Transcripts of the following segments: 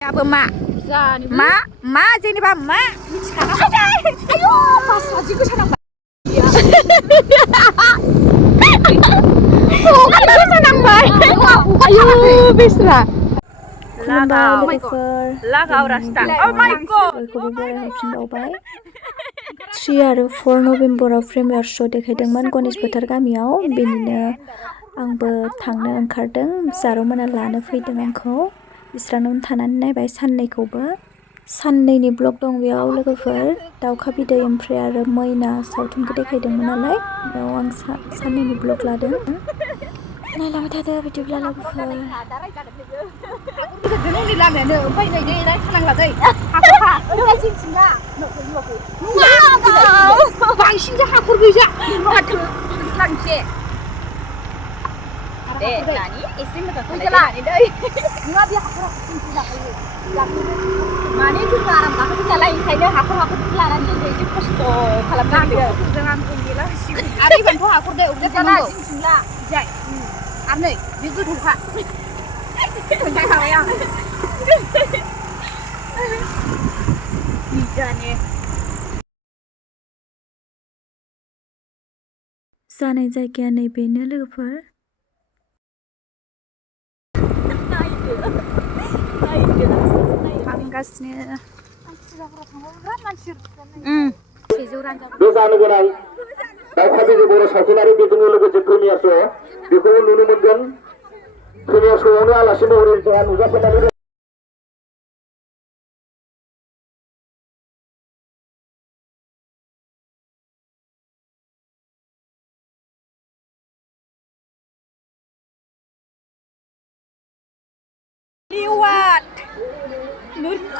Apa mak? Mak जेनेबा मा मिथिखाना आयौ बासाजिखौ सानांबाय सानांबाय आयौ बेस्रा खुलुमबाय लोगोफोर बयखौबो बराय हरफिनबावबाय 3 आरो 4 नभेम्बराव प्रिमियार श' देखायदोंमोन गणेश फुथार गामियाव बेनिनो आंबो थांनो ओंखारदों जारौमोना लानो फैदों आंखौ बिस्रानाव थानानै नायबाय साननैखौबो साननैनि ब्लग दं बेयाव लोगोफोर दावखा बिदै ओमफ्राय आरो मैना सावथुनखौ देखायदोंमोन नालाय बेयाव आं साननैनि ब्लग लादों नायलांबाय थादो बिदिब्ला लोगोफोर माने जों आराम गाखोदों नालाय ओंखायनो हाखर लानानै एसे खस्थ' खालामनांगौ आरो इबानथ' हाखर दे अबे जानांगौ जिंला जाय आरो नै बे गोथौखा खोन्थाखाबाय आं बिजाने जानाय जायगाया नैबेनो लोगोफोर थांगासिनो बे जानो गोनां दावखा बिदै बर' सावथुनारि बेजोंनो लोगोसे प्रिमियार श' बेखौबो नुनो मोनगोन प्रिमियार श'आवनो आलासि महरै जोंहा नुजाफैनानै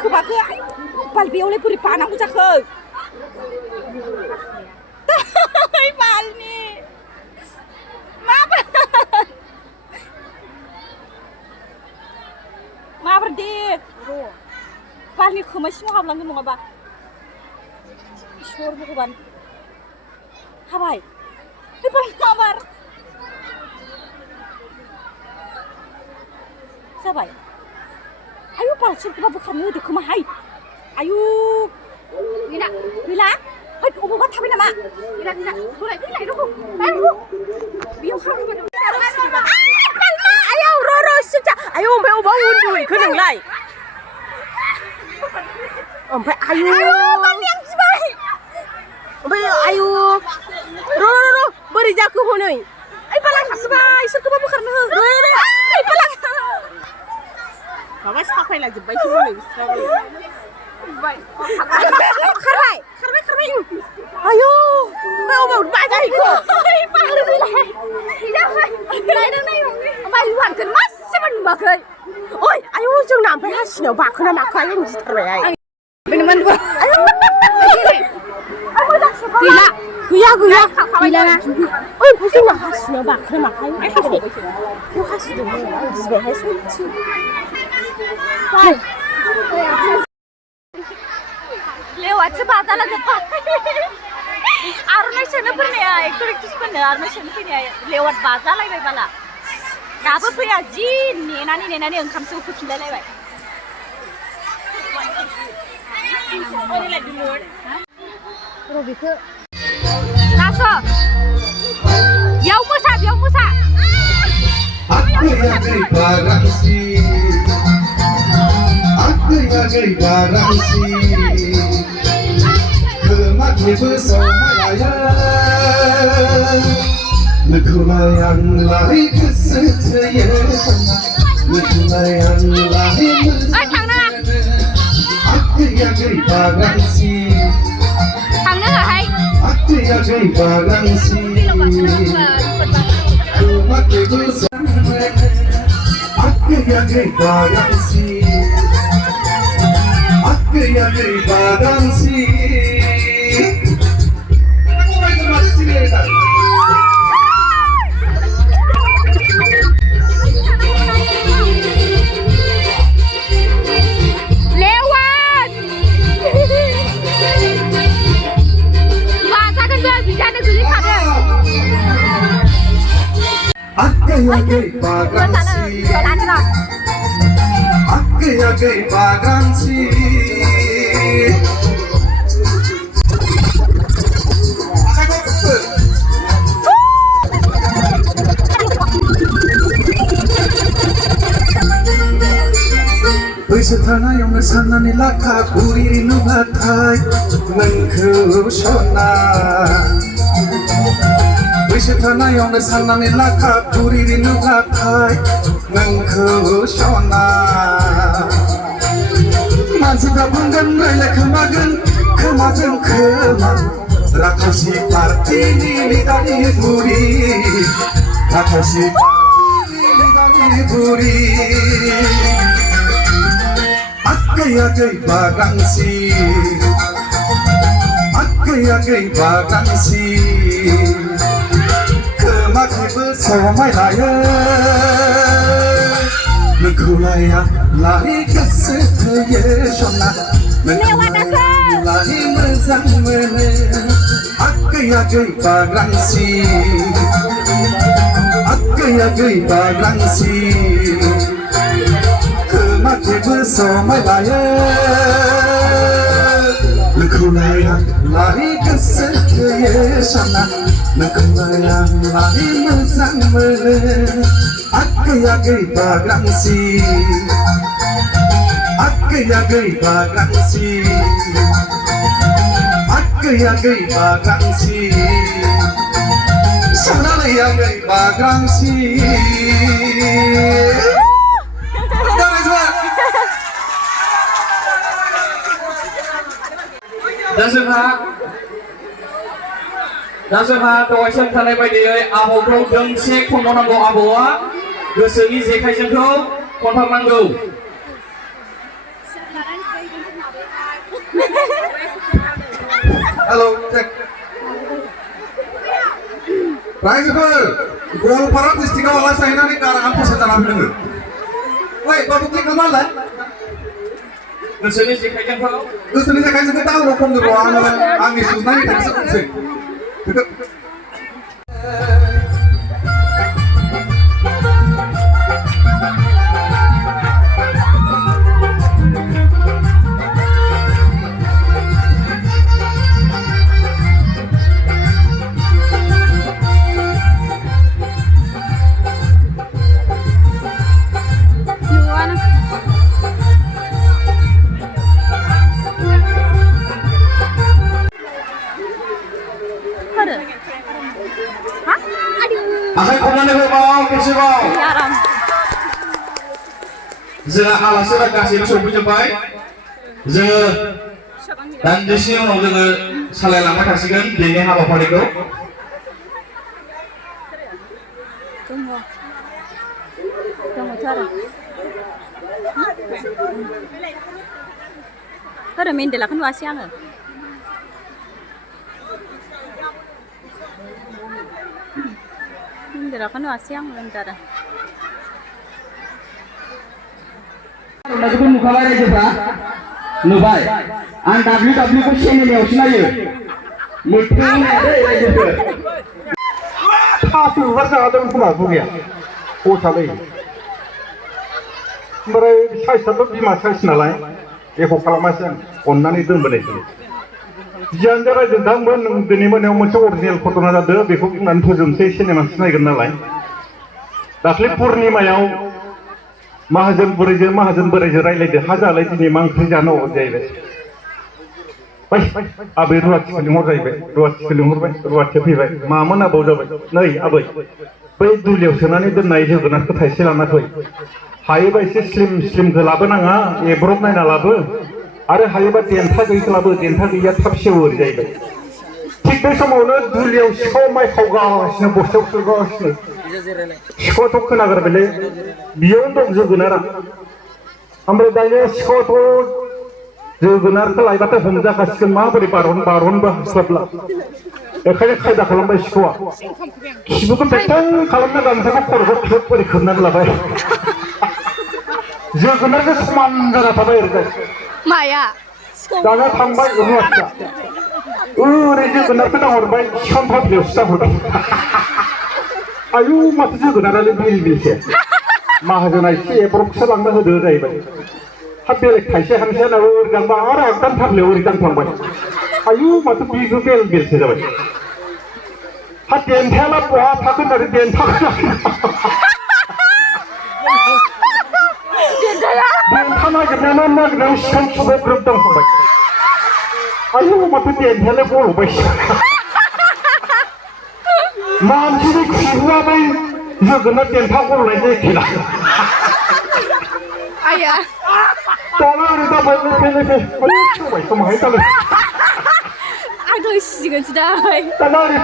खोबाखै बालबेयावलाय बोरै बानांगौ जाखो बालनि माबोरै दे बालनि खोमा सिङाव हाबलांगोन नङाबा इसोर भगबान हाबाय माबार जाबाय आयु बालथिंखौबा बोखारनो होदो खोमाहाय आयु गैला गैला है अबावबा थाबाय नामा गैला बोलाय बेयाव आयौ र' सिजा आयौ ओमफ्राय अबाव उन्दुहैखो नोंलाय ओमफ्राय आयु बालनि आं गिबाय ओमफ्राय आयु र' बोरै जाखो हनै ओइ बाला गिबाय इसोरखौबा बोखारनो हो ओइ बाला माबा साफायलाजोब्बायसो हनै बिस्राबो खारबाय आयौ अबाव बाजाहैखो बालुवानखौनो मासेबो नुवाखै ओइ आयौ जोंना ओमफ्राय हासिनायाव बाखोना माखो आयौ गिथारबाय गैया गैलाना ओइ ओमफ्राय जोंना हासिनायाव बाखोना माखो बेयाव हासिदोंमोन आं गिबायहाय सयथि लेवासो बाजाला जोब्बाय आर'नाइ सोनो फैनाया एक्टर एक्ट्रिसफोरनो आर'नाइ सोनो फैनाया लेवाट बाजालायबाय बाला दाबो फैया जि नेनानै ओंखामसो उखैफिनलायलायबाय र' बेखौ नासो बेयाव मोसा Gay baransi, kematnya bersamanya, negulayan lari kesetrian, negulayan lari kesetrian. Aku yang gay baransi, aku yang gay baransi, kematnya bersamanya, aku yang gay baransi. Yang badansi, lewat, bahasa kan bisa negeri kada. Aku yang badansi, आगै बागानसि बैसो थानायावनो साननानै लाखा बुरि नुबाथाय नोंखौ सना बैसो थानायावनो साननानै लाखा बुरि नुबाथाय नोंखौ सना मानसिफ्रा बुंगोन रायलाय खोमागोन खोमाजों खोमा राखासि पार्टिनि लिडारनि बुरि राखासि पार्टिनि लिडारनि बुरि आगै बागानसि आगै बागानसि खोमाखैबो समाय लायो नोंखौलाय आं लाहि गोसो थोयो सना नोंखौलाय लाहि मोजां मोनो आगै बागानसि आगै बागानसि खोमाखैबो समाय लायो नोंखौलाय आं लाहि गोसो थोयो सना नोंखौलाय आं लाहि मोजां मोनो आगै बागानसि आगै बागानसि आगै बागानसि सनालाय आगै बागानसि दा जोंहा दहायसो थानाय बायदियै आबौखौ दोंसे खननांगौ आबौआ गोसोनि जेखाइजोंखौ खनथारनांगौ हेलौ चेक रायजोफोर गवालपारा डिस्ट्रिक्टआव आलासि जाहैनानै गाराङा फसाय जाना फैदों ओइ बाबु क्लिक खालामलाय गोसोनि जेखाइजोंखौ दाउन खमदो र' आङो आंनि सुनायनि थाखायसो खनसै आखाइ खबनानै होबाव खेबसेबाव जोंहा आलासिफोरा गासैबो सफैजोब्बाय जोङो दान्दिसेनि उनाव जोङो सालायलांबाय थासिगोन दिनैनि हाबाफारिखौ आरो मेन्देलाखौ नुवासै आङो मेन्देलाखौ नुवासै आं लोमजादों नुखाबाय रायजोफ्रा नुबाय आं WW खौ चेनेलावसो नायो मोथौ रायजोफोर थास बिबार जादोंमोन खोमा बुरिया हसालै ओमफ्राय साइसआथ' बिमा साइस नालाय एख' खालामासै आं अननानै दोनबोनायसै जियानो जा रायजो दा दिनै मोनायाव मोनसे अरिजिनेल घटना जादों बेखौ बुंनानै फोजोबनोसै सिनेमासो नायगोन नालाय दाख्लै पुर्निमायाव माहाजोन बोराइजों रायलायदो हा जालाय दिनै मा ओंख्रि जानो जाहैबाय आबै रुवाथिखौ लिंहर जाहैबाय रुवाथिखौ लिंहरबाय रुवाथिया फैबाय मामोन आबौ जाबाय नै आबै बै दुलियाव सोनानै दोननाय जोगोनारखौ थाइसे लाना फै हायोबा एसे स्लिमखौ लाबोनाङा एब्रब नायना लाबो आरो हायोबा देन्था गैयिखौ लाबो देन्था गैयिया थाब सेवो ओरै जाहैबाय थिग बे समावनो दुलियाव सिखाव माइ खावगासिनो बस्थायाव सोगासिनो सिखावथ' खोनागोरबायलै बेयावनो दं जोगोनारा ओमफ्राय दायो सिखावथ' जोगोनारखौ लायबाथाय हमजाखासिगोन माबोरै बारहनबो हास्लाबला बेखायनो खायदा खालामबाय सिखावा खिबुखौ बेथां खालामना गामसाखौ खर'खौ खोबोरै खोबनानै लाबाय जोगोनारखौ समान जाना थाबाय ओरैजाय माया दाना थांबाय रुवाथिया ओरै जोगोनारखौ दाहरबाय सिखावनि फाफ्लियावसो जाहरबाय आयु माथो जोगोनारालाय बिल बिलसो माहाजोना एसे एब्रबसो लांना होदो जाहैबाय हा बेलेग थाइसे हामसेयानो ओरै दांबा आरो आगदान थारलायाव ओरै दांफ्लांबाय आयु माथो बिखौ बेलसो जाबाय हा देन्थायाला बहा थागोन आरो देन्था नागिरनायाव सिखां सुबाय ग्रोब दांफ्लांबाय आयु माथो देन्थायालाय गल'बायसो मानसिनि खुगाबै जोगोनार देन्था गल'नाय जायाखैना आया दाना ओरै जाबाय लेफे सबाय खोमाहाय दालाय आंथ' सिगोनसो दाय दाना ओरै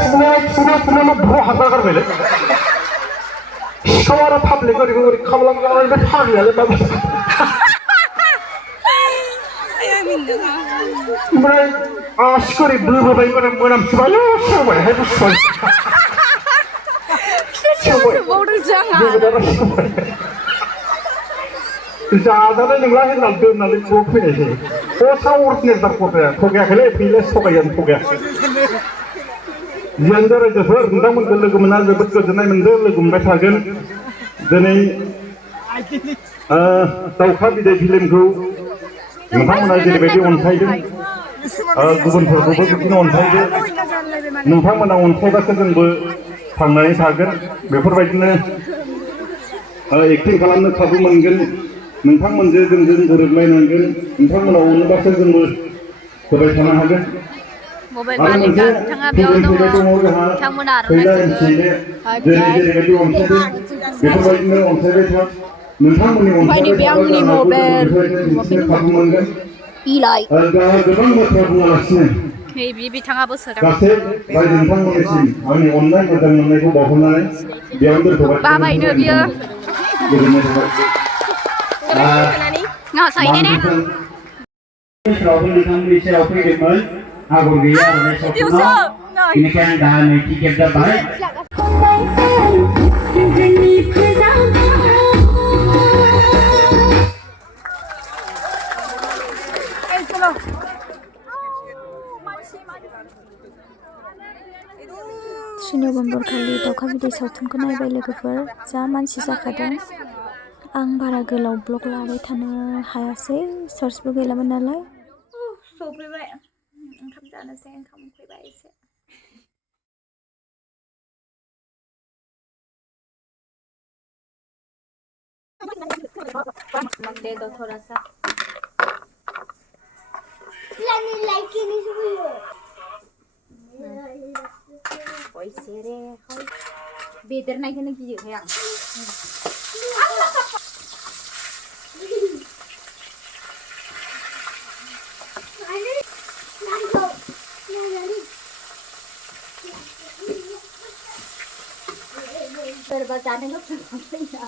थुनायाव बर' हाबना गारबायलै सिखाव आरो थाब्लेट ओरै खालामलांनानै बे फाग्लायालाय मा ओमफ्राय आसिखौ ओरै बोबोबाय मोनामसुबायलै सेवबायहाय बुस्थुआ जाजानाय नंला होननानै दोननानै ज' फैनायसै पस्टआ अरिजिनेल दार थगायाखैलै फैलाय थगायानो थगायाखै जियानो रायजोफोर नोंथांमोनखौ लोगो मोनना जोबोद गोजोननाय मोनदों लोगो मोनबाय थागोन दिनै दावखा बिदै फिल्मखौ नोंथांमोना जेरैबायदि अनसायदों गुबुनफोरखौबो बिदिनो अनसायदो नोंथांमोना अनसायबासो जोंबो थांनानै थागोन बेफोरबायदिनो एक्टिं खालामनो खाबु मोनगोन नोंथांमोनजों जोंजों गोरोबलायनांगोन नोंथांमोना अनोबासो जोंबो होबाय थानो हागोन आरो मोनसे प्रब्लेम फैबाय दङ जोंहा फैला एमसिनो जेरैबायदि अनसायदों बेफोरबायदिनो अनसायबाय था नोंथांमोननि अनसायबाय थाबा जानो हागौ जोंबो बेफोरबायदिनो दिन्थिनो खाबु मोनगोन गोबां बाथ्रा बुङालासिनो गासै रायजो नोंथांमोननिसिम आंनि अननाय मोजां मोननायखौ बावहरनानै बेयावनो दोनथ'बाय गोजोननाय थाबाय नोंथांमोननि सेराव फैदोंमोन आगर गैया आर'नाइ सावथुनाव बेनिखायनो आं दा नैथि खेब जाबाय नभेम्बर खालि दावखा बिदै सावथुनखौ नायबाय लोगोफोर जा मानसि जाखादों आं बारा गोलाव ब्लग लाबाय थानो हायासै सार्चबो गैलामोन नालाय सफैबाय ओंखाम जानोसै ओंखाम उखैबाय एसे मंडे तो थोड़ा सा बेदेरनायखौनो गियोहाय आं सोरबा जानो लुबैना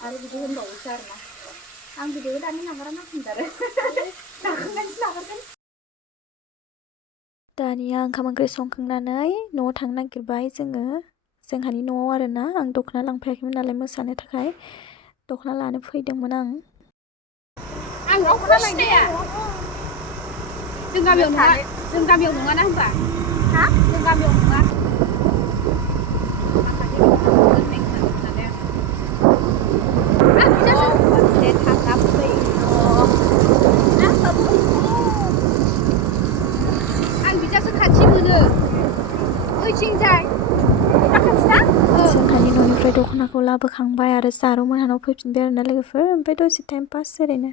आरो बिदि होनबावोसो आरोना आं भिडिअ दानो नागारा मा होनदारो जाखांनानैसो नागारगोन दानिया ओंखाम ओंख्रि संखांनानै न'आव थांनो नागिरबाय जोङो जोंहानि न'आव आरोना आं दख'ना लांफायाखैमोन नालाय मोसानो थाखाय दख'ना लानो फैदोंमोन आं रावखौबो सिनाया जों गामियाव नङाना होनबा हा जों गामियाव नङा जोंहानि न'निफ्राय दख'नाखौ लाबोखांबाय आरो जारौ मोनहानाव फैफिनबाय आरोना लोगोफोर ओमफ्राय दसे टाइम पास ओरैनो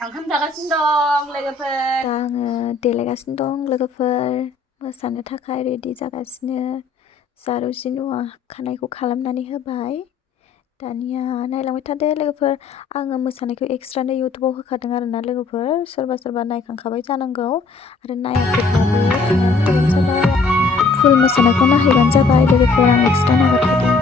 ओंखाम जागासिनो दं लोगोफोर दा आङो देलायगासिनो दं लोगोफोर मोसानो थाखाय रेडि जागासिनो जारौ जिनुआ खानायखौ खालामनानै होबाय दानिया नायलांबाय थादो लोगोफोर आङो मोसानायखौ एक्सट्रानो इउटुबाव होखादों आरोना लोगोफोर सोरबा नायखांखाबाय जानांगौ आरो नायाखैब्लाबो थांनानै नायबानो जाबाय फुल मोसानायखौ नायहैबानो जाबाय लोगोफोर आं एक्सट्रा नागारखादों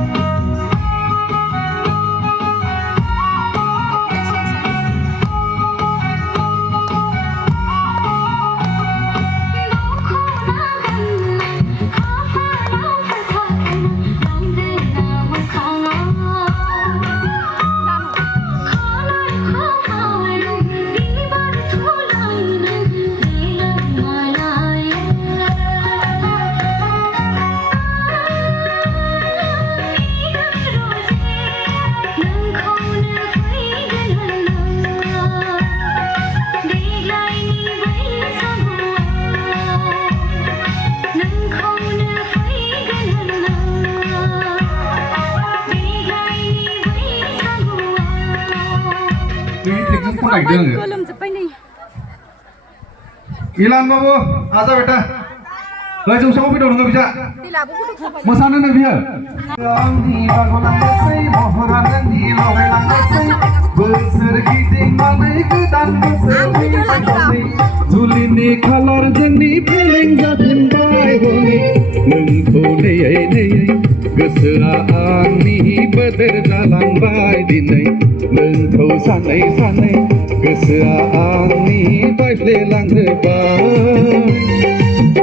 गोलोमजोब्बाय नै Ilan babu, asa beta. Lai jauh sama video nggak bisa. Masana nih dia. Zulini kalar jeni feeling jatin bay honi. Nengko ney gesera ani beder jalan bay dinai. Nengko sanai gesera ani bay lelang bay.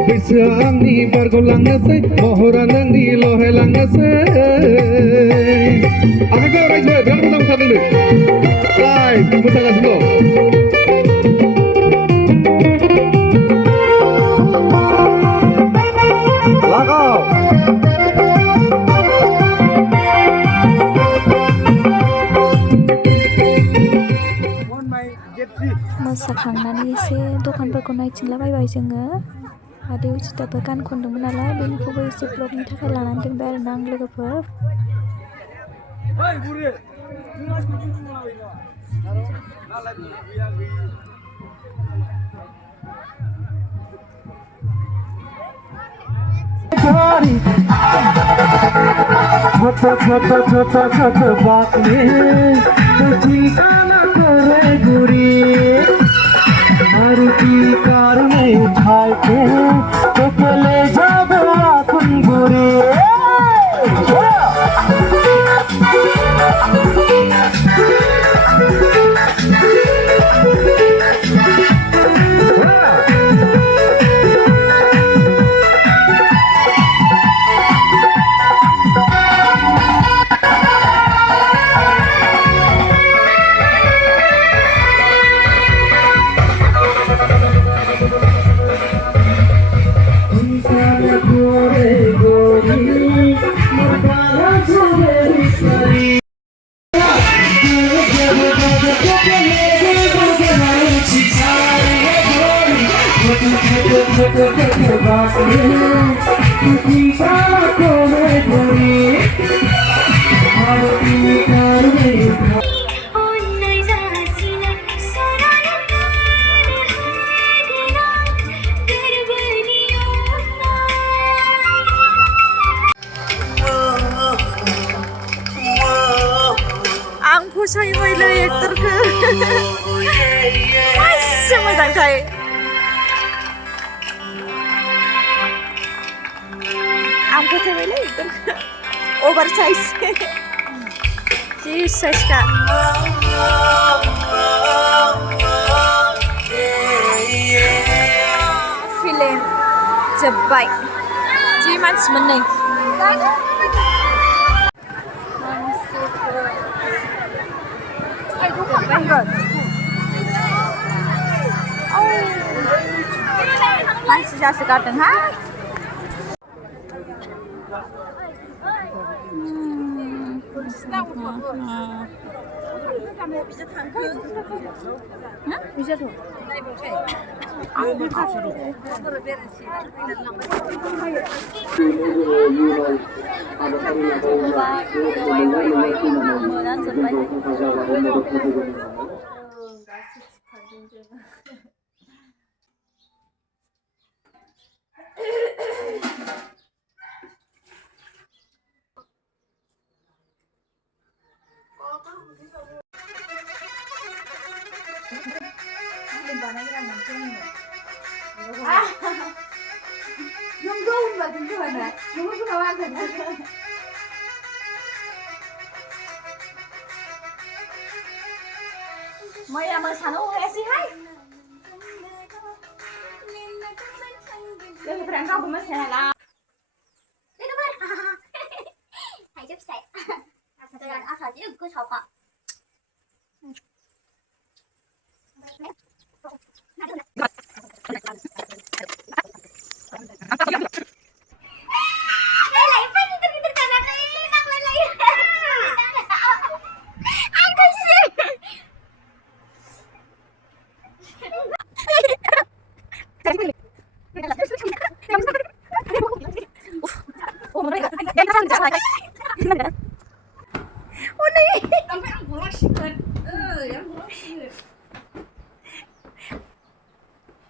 Besarni bargolangasai, mohoranani lohelangasai. Aku kau rais boy, jangan potong satu dulu. Rai, potong satu. Lakau. मोसाखांनानै एसे दखानफोरखौ नायथिंलाबायबाय जोङो आदैयाव जिदाबो गान खनदोंमोन नालाय बेनिखौबो एसे ब्लगनि थाखाय लानानै दोनबाय आरोना आं लोगोफोर छोट बात में चिंता न करे गुरी मारुति कार में उठा के तो ले जाबो आखुन गुरी आं फसायबायलै एक्टरखौ मासे मोजांथाय आं फसायबायलै एक्टरखौ अभार साइज जि साइजखा फिल्म जोब्बाय जि मानसिमोन नै मानसि जासो गारदोंहाय नंगौ होनबा खिन्थु होना नंगौ खोमा आंखौ मैया मोसानो हरायासैहाय लोगोफोरानो रावबो मोसाया नालाय थाइजौ फिथाइ आसार जि गोसावखा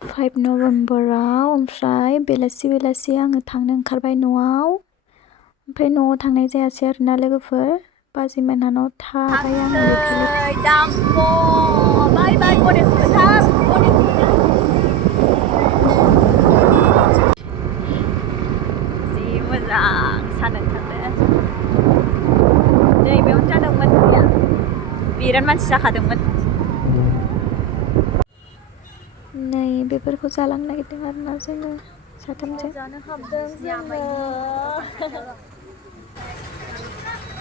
फाइभ नभेम्बराव ओमफ्राय बेलासि आङो थांनो ओंखारबाय न'आव ओमफ्राय न'आव थांनाय जायासै आरोना लोगोफोर बाजैमोनहानाव थाबाय आङो बेखालि बाय बाय गणेश फwthar जि मोजां सान ओंखारदों नैबेयावनो जादोंमोन बिराद मानसि जाखादोंमोन नै बेफोरखौ जालांनो नागिरदों आरोना जोङो साथामजों जानो हाबदों जोङो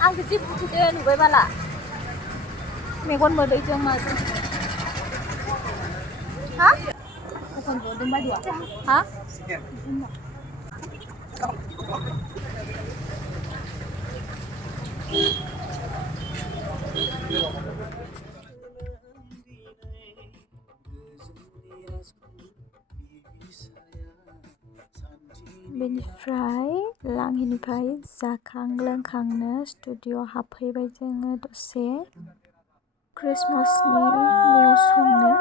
आंखौ जि फुथिदो नुबाय बाला मेगन मोदैजों माजों हा दखान बरदों बायदिया हा बेनिफ्राय लांहिनिफ्राय जाखां लोंखांनो स्टुडिअ हाबफैबाय जोङो दसे क्रिसमासनि निउस संनो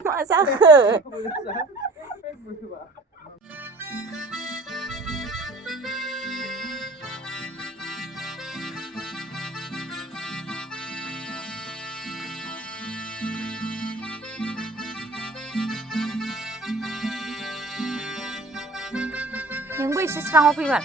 मा जाखो नोंबो एसे स्राङाव फैबाल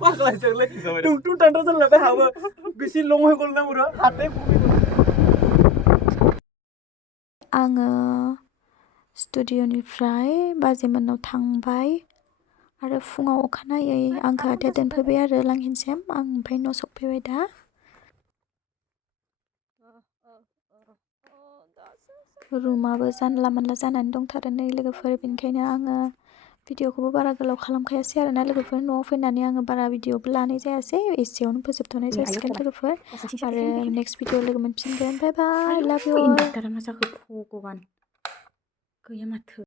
पागला जोंलै टुकटुक टान्टा जालायबाय हाबो बेसे लं होगल ना बुरा हाथे आङो स्टुडिअनिफ्राय बाजैमोननाव थांबाय आरो फुङाव अखानायै आंखौ आदाया दोनफैबाय आरो लांहिनसिम आं ओमफ्राय न' सफैबाय दा रुमाबो जानला मोनला जानानै दंथारो नै लोगोफोर बेनिखायनो आङो भिडिअखौबो बारा गोलाव खालामखायासै आरोना लोगोफोर न'आव फैनानै आङो बारा भिडिअबो लानाय जायासै एसेयावनो फोजोबथ'नाय जासिगोन लोगोफोर आरो नेक्स्ट भिडिअ लोगो मोनफिनगोन बाय बाय लाभ इउ अल।